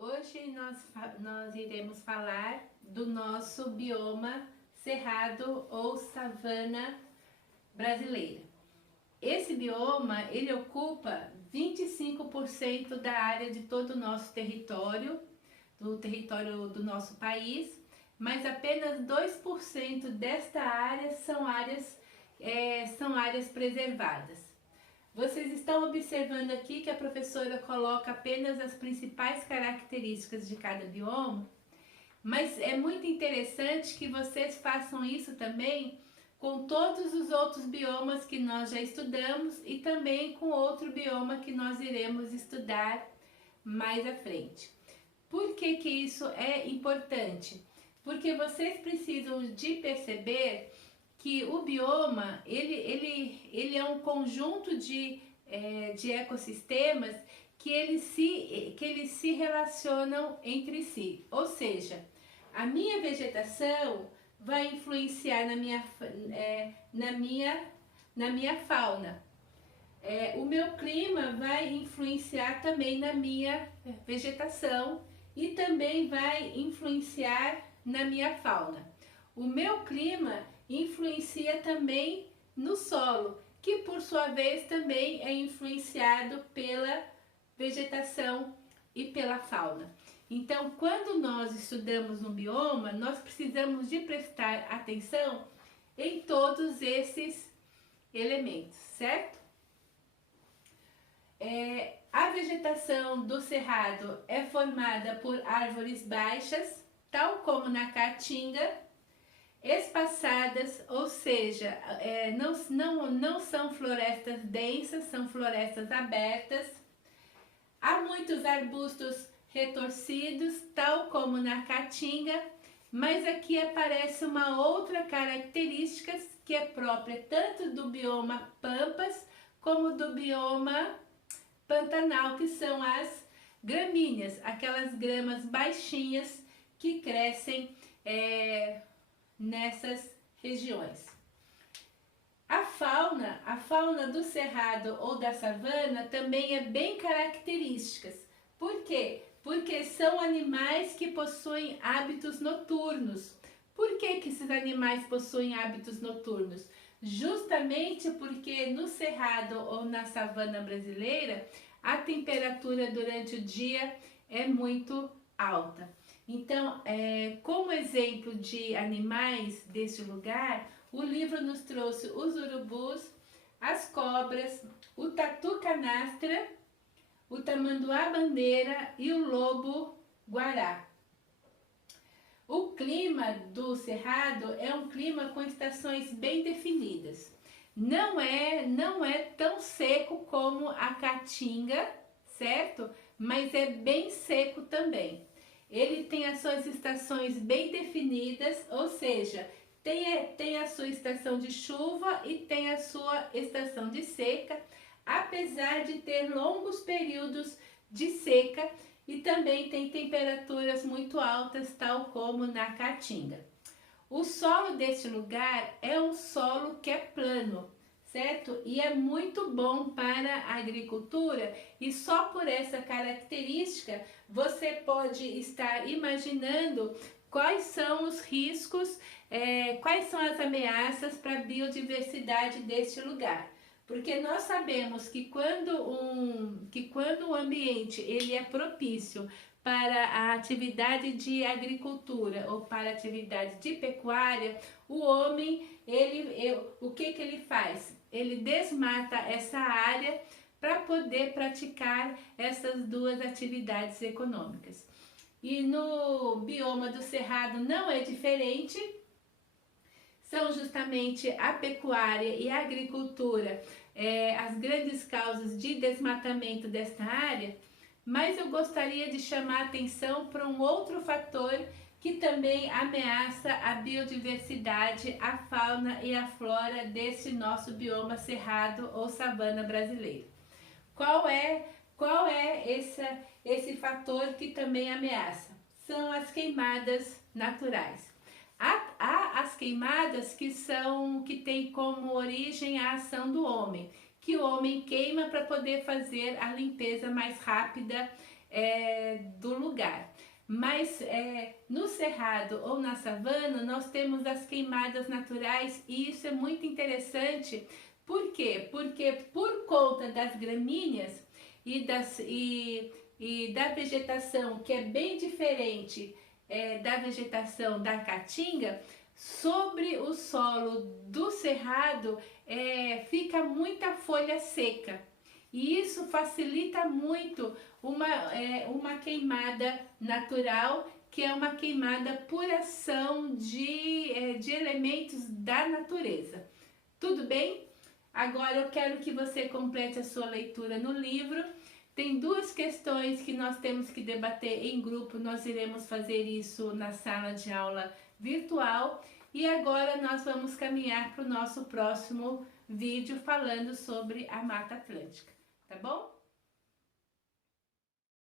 Hoje nós iremos falar do nosso bioma cerrado ou savana brasileira. Esse bioma, ele ocupa 25% da área de todo o nosso território, do território do nosso país, mas apenas 2% desta área são áreas preservadas. Vocês estão observando aqui que a professora coloca apenas as principais características de cada bioma, mas é muito interessante que vocês façam isso também com todos os outros biomas que nós já estudamos e também com outro bioma que nós iremos estudar mais à frente. Por que que isso é importante? Porque vocês precisam de perceber que o bioma ele é um conjunto de ecossistemas que eles se relacionam entre si. Ou seja, a minha vegetação vai influenciar na minha fauna. O meu clima vai influenciar também na minha vegetação e também vai influenciar na minha fauna. O meu clima influencia também no solo, que por sua vez também é influenciado pela vegetação e pela fauna. Então, quando nós estudamos um bioma, nós precisamos de prestar atenção em todos esses elementos, certo? A vegetação do cerrado é formada por árvores baixas, tal como na caatinga, espaçadas, ou seja, não são florestas densas, são florestas abertas. Há muitos arbustos retorcidos, tal como na caatinga, mas aqui aparece uma outra característica que é própria tanto do bioma pampas como do bioma pantanal, que são as gramíneas, aquelas gramas baixinhas que crescem nessas regiões. A fauna do cerrado ou da savana também é bem característica. Por quê? Porque são animais que possuem hábitos noturnos. Por que que esses animais possuem hábitos noturnos? Justamente porque no cerrado ou na savana brasileira, a temperatura durante o dia é muito alta. Então, como exemplo de animais deste lugar, o livro nos trouxe os urubus, as cobras, o tatu-canastra, o tamanduá-bandeira e o lobo-guará. O clima do cerrado é um clima com estações bem definidas. Não é tão seco como a caatinga, certo? Mas é bem seco também. Ele tem as suas estações bem definidas, ou seja, tem a sua estação de chuva e tem a sua estação de seca, apesar de ter longos períodos de seca, e também tem temperaturas muito altas, tal como na caatinga. O solo deste lugar é um solo que é plano, certo? E é muito bom para a agricultura, e só por essa característica você pode estar imaginando quais são os riscos, quais são as ameaças para a biodiversidade deste lugar. Porque nós sabemos que quando o ambiente ele é propício para a atividade de agricultura ou para a atividade de pecuária, o homem, o que ele faz? Ele desmata essa área para poder praticar essas duas atividades econômicas. E no bioma do cerrado não é diferente. São justamente a pecuária e a agricultura as grandes causas de desmatamento desta área, mas eu gostaria de chamar a atenção para um outro fator que também ameaça a biodiversidade, a fauna e a flora desse nosso bioma cerrado ou savana brasileiro. Qual é esse fator que também ameaça? São as queimadas naturais. Há as queimadas que têm como origem a ação do homem, que o homem queima para poder fazer a limpeza mais rápida do lugar. Mas no cerrado ou na savana nós temos as queimadas naturais e isso é muito interessante. Por quê? Porque por conta das gramíneas e da vegetação que é bem diferente da vegetação da caatinga, sobre o solo do cerrado fica muita folha seca. E isso facilita muito uma queimada natural, que é uma queimada por ação de elementos da natureza. Tudo bem? Agora eu quero que você complete a sua leitura no livro. Tem duas questões que nós temos que debater em grupo, nós iremos fazer isso na sala de aula virtual. E agora nós vamos caminhar para o nosso próximo vídeo falando sobre a Mata Atlântica. Tá bom?